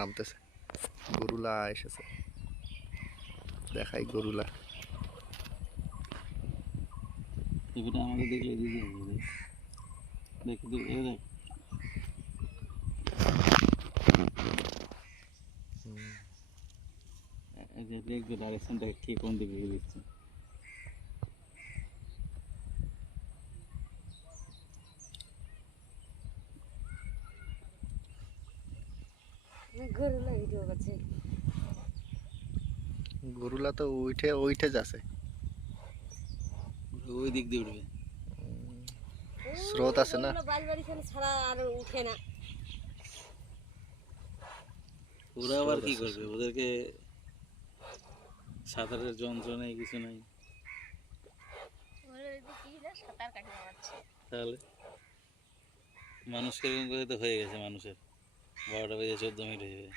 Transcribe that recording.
নামতেছে। গরুলা এসেছে, দেখাই গরুলা। এবারে আমাকে দেখলে দিদি দেখে দেখ দেখবে ডাইরেকশনটা কে কোন দিকে দিচ্ছে। গরুলা তো উঠে উঠে যাচ্ছে, ওই দিক দিয়ে উঠবে, স্রোত আছে না। ছাড়া আর উঠে না। ওরা আবার কি করবে, ওদেরকে সাঁতারের যন্ত্র নেই, কিছু নাই, তাহলে মানুষকে এরকম করে তো হয়ে গেছে। মানুষের 12টা বেজে 14 মিনিট হয়ে যাবে।